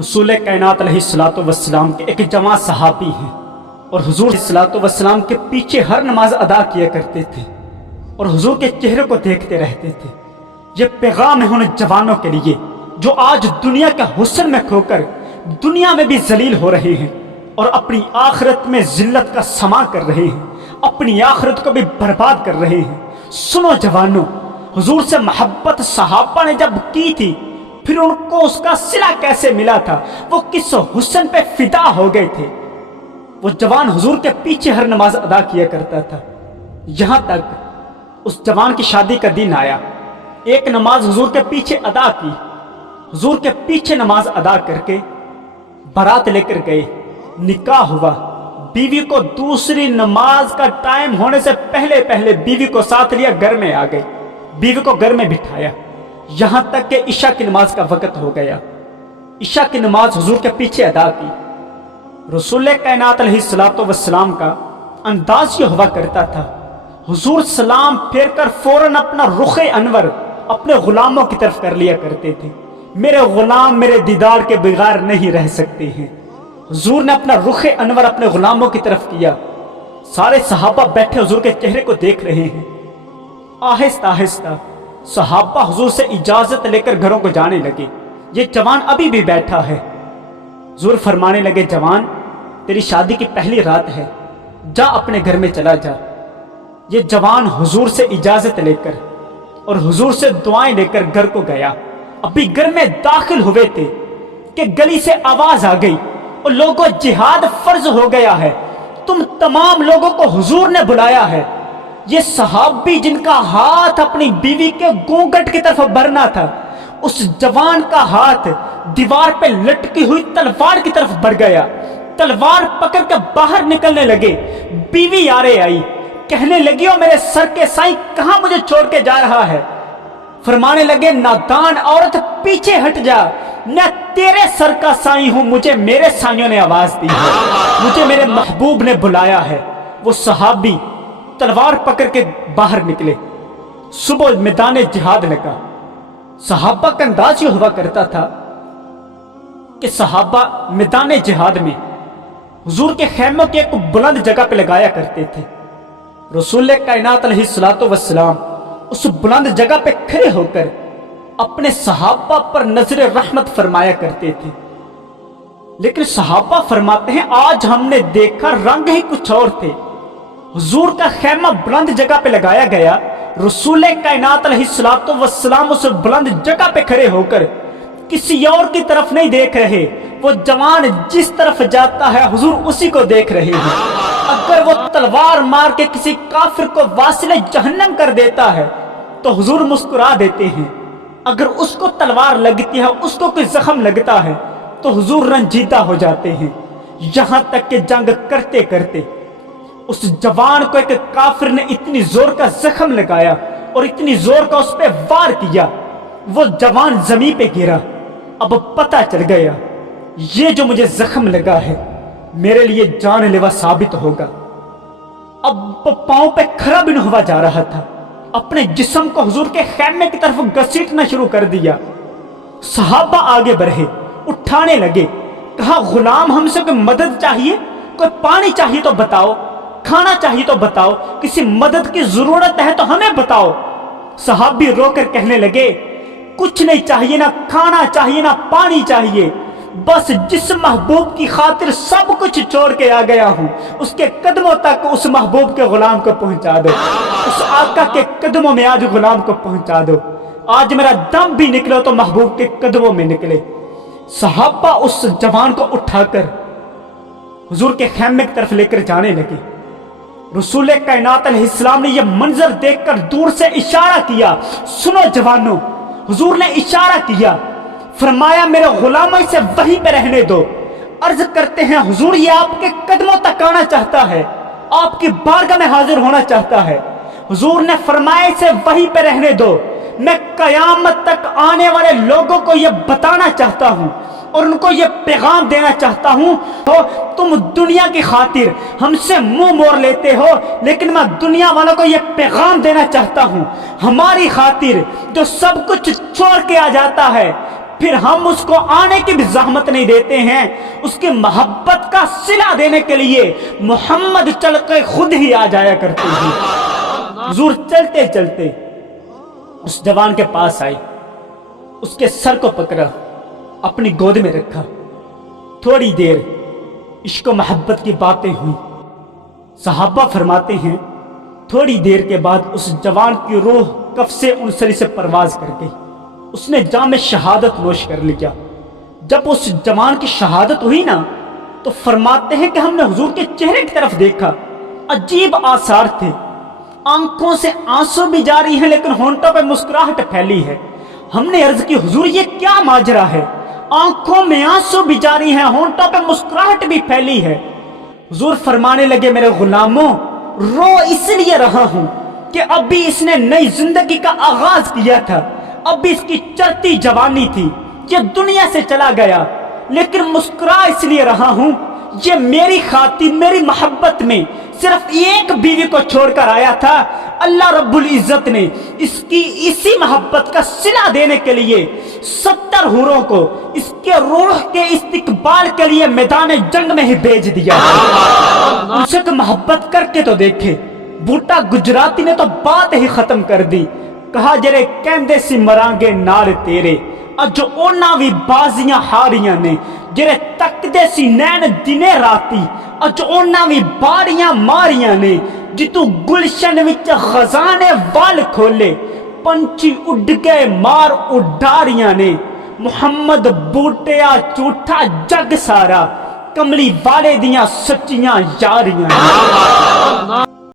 रसूल कायनात अलैहिस्सलातु वस्सलाम के एक जवां सहाबी हैं और हुजूर अलैहिस्सलातु वस्सलाम के पीछे हर नमाज अदा किया करते थे और हुजूर के चेहरे को देखते रहते थे। ये पैगाम है उन जवानों के लिए जो आज दुनिया के हुस्न में खोकर दुनिया में भी जलील हो रहे हैं और अपनी आखिरत में जिल्लत का समा कर रहे हैं, अपनी आखिरत को भी बर्बाद कर रहे हैं। सुनो जवानों, हुजूर से मोहब्बत सहाबा ने जब की थी फिर उनको उसका सिला कैसे मिला था, वो किस हुस्न पे फिदा हो गए थे। वो जवान हुजूर के पीछे हर नमाज अदा किया करता था। यहां तक उस जवान की शादी का दिन आया, एक नमाज हुजूर के पीछे अदा की, हुजूर के पीछे नमाज अदा करके बारात लेकर गए, निकाह हुआ। बीवी को दूसरी नमाज का टाइम होने से पहले पहले बीवी को साथ लिया, घर में आ गए, बीवी को घर में बिठाया। यहां तक कि इशा की नमाज का वक्त हो गया, इशा की नमाज हुजूर के पीछे अदा की। रसूल कायनात अलैहिस्सलातु वस्सलाम का अंदाज ये हुआ करता था, हुजूर सलाम फेर कर फौरन अपना रुख अनवर अपने गुलामों की तरफ कर लिया करते थे। मेरे गुलाम मेरे दीदार के बगैर नहीं रह सकते हैं। हुजूर ने अपना रुख अनवर अपने गुलामों की तरफ किया। सारे सहाबा बैठे हुजूर के चेहरे को देख रहे हैं। आहिस्ता आहिस्ता सहाबा हुजूर से इजाजत लेकर घरों को जाने लगे। ये जवान अभी भी बैठा है। हुजूर फरमाने लगे, जवान तेरी शादी की पहली रात है, जा अपने घर में चला जा। ये जवान हुजूर से इजाजत लेकर और हुजूर से दुआएं लेकर घर को गया। अभी घर में दाखिल हुए थे कि गली से आवाज आ गई और लोगों, जिहाद फर्ज हो गया है, तुम तमाम लोगों को हुजूर ने बुलाया है। ये सहाबी जिनका हाथ अपनी बीवी के घूंघट की तरफ भरना था, उस जवान का हाथ दीवार पे लटकी हुई तलवार की तरफ बढ़ गया। तलवार पकड़ के बाहर निकलने लगे। बीवी यारे आई, कहने लगी, ओ मेरे सर के साईं, कहां मुझे छोड़ के जा रहा है। फरमाने लगे, नादान औरत पीछे हट जा, मैं तेरे सर का साईं हूं, मुझे मेरे साइयों ने आवाज दी है, मुझे मेरे महबूब ने बुलाया है। वो सहाबी तलवार पकड़ के बाहर निकले। सुबह मैदान जिहाद लगा। सहाबा का अंदाज ये हुआ करता था कि सहाबा मैदान जिहाद में हुजूर के खैमों के एक बुलंद जगह पे लगाया करते थे। रसूल कायनात अलैहिस्सलातु वस्सलाम उस बुलंद जगह पे खड़े होकर अपने सहाबा पर नजर रहमत फरमाया करते थे। लेकिन सहाबा फरमाते हैं, आज हमने देखा रंग ही कुछ और थे। हुजूर का खैमा बुलंद जगह पे लगाया गया। रसूल कायनात अलैहिस्सलातु वस्सलाम उस बुलंद जगह पे खड़े होकर किसी और की तरफ नहीं देख रहे। वो जवान जिस तरफ जाता है हुजूर उसी को देख रहे हैं। अगर वो तलवार मार के किसी काफिर को वासिले जहन्नम कर देता है तो हुजूर मुस्कुरा देते हैं। अगर उसको तलवार लगती है, उसको कोई जख्म लगता है तो हुजूर रंजीदा हो जाते हैं। यहां तक कि जंग करते करते उस जवान को एक काफिर ने इतनी जोर का जख्म लगाया और इतनी जोर का उस पर वार किया, वो जवान जमीन पे गिरा। अब पता चल गया, ये जो मुझे जख्म लगा है मेरे लिए जानलेवा साबित होगा। अब पांव पे खड़ा भी नहीं हुआ जा रहा था, अपने जिस्म को हुजूर के खैमे की तरफ घसीटना शुरू कर दिया। सहाबा आगे बढ़े, उठाने लगे। कहा, गुलाम हमसे कोई मदद चाहिए, कोई पानी चाहिए तो बताओ, खाना चाहिए तो बताओ, किसी मदद की जरूरत है तो हमें बताओ। सहाबी रोकर कहने लगे, कुछ नहीं चाहिए, ना खाना चाहिए ना पानी चाहिए, बस जिस महबूब की खातिर सब कुछ छोड़ के आ गया हूं उसके कदमों तक उस महबूब के गुलाम को पहुंचा दो, उस आका के कदमों में आज गुलाम को पहुंचा दो। आज मेरा दम भी निकले तो महबूब के कदमों में निकले। सहाबा उस जवान को उठाकर हुजूर के खैमे की तरफ लेकर जाने लगे। रसूल कायनात अलैहिस्सलाम ने यह मंजर देखकर दूर से इशारा किया। सुनो जवानों, हुजूर ने इशारा किया, फरमाया, मेरे गुलामों से वहीं पे रहने दो। अर्ज करते हैं, हुजूर ये आपके कदमों तक आना चाहता है, आपकी बारगाह में हाजिर होना चाहता है। हुजूर ने फरमाया, इसे वहीं पे रहने दो, मैं कयामत तक आने वाले लोगों को यह बताना चाहता हूं और उनको ये पैगाम देना चाहता हूं। तो तुम दुनिया की खातिर हमसे मुंह मोड़ लेते हो, लेकिन मैं दुनिया वालों को ये पैगाम देना चाहता हूं, हमारी खातिर जो सब कुछ छोड़ के आ जाता है, پھر ہم اس کو آنے کی بھی زحمت نہیں دیتے ہیں، اس کی محبت کا صلہ دینے کے لیے محمد چل کے خود ہی آ جایا کرتے ہیں۔ حضور چلتے چلتے اس جوان کے پاس آئے، اس کے سر کو پکڑا، اپنی گود میں رکھا، تھوڑی دیر عشق و محبت کی باتیں ہوئی۔ صحابہ فرماتے ہیں تھوڑی دیر کے بعد اس جوان کی روح کف سے انسلی سے پرواز کر گئی، اس نے جام شہادت نوش کر لیا۔ جب اس جوان کی شہادت ہوئی نا تو فرماتے ہیں کہ ہم نے حضور کے چہرے کی طرف دیکھا، عجیب آثار تھے، آنکھوں سے آنسو بھی جاری ہیں لیکن ہونٹوں پہ مسکراہٹ پھیلی ہے۔ ہم نے عرض کی حضور یہ کیا ماجرا ہے؟ آنکھوں میں آنسو بھی جاری ہیں، ہونٹوں پہ مسکراہٹ بھی پھیلی ہے۔ حضور فرمانے لگے میرے غلاموں، رو اس لیے رہا ہوں کہ ابھی اس نے نئی زندگی کا آغاز کیا تھا، ابھی اس کی چڑھتی جوانی تھی، یہ دنیا سے چلا گیا، لیکن مسکرا اس لیے رہا ہوں یہ میری خاطر میری محبت میں صرف ایک بیوی کو چھوڑ کر آیا تھا۔ اللہ رب العزت نے اس کی اسی محبت کا صلہ دینے کے لیے 70 حوروں کو اس کے روح کے استقبال کے لیے میدان جنگ میں ہی بھیج دیا۔ ان سے تو محبت کر کے تو دیکھے۔ بوٹا گجراتی نے تو بات ہی ختم کر دی، کہا جرے کہندے سی مرانگے نال تیرے، اج اونا بھی بازیاں ہاریاں نے، جرے تکدے سی نین دنے راتی، اج اونا بھی باریاں ماریاں نے، جتو گلشن وچ خزانے وال کھولے، پنچھی اڈ گئے مار اڈاریاں نے، محمد بوٹیا جھوٹا جگ سارا، کملی والے دیاں سچیاں یاریاں نے۔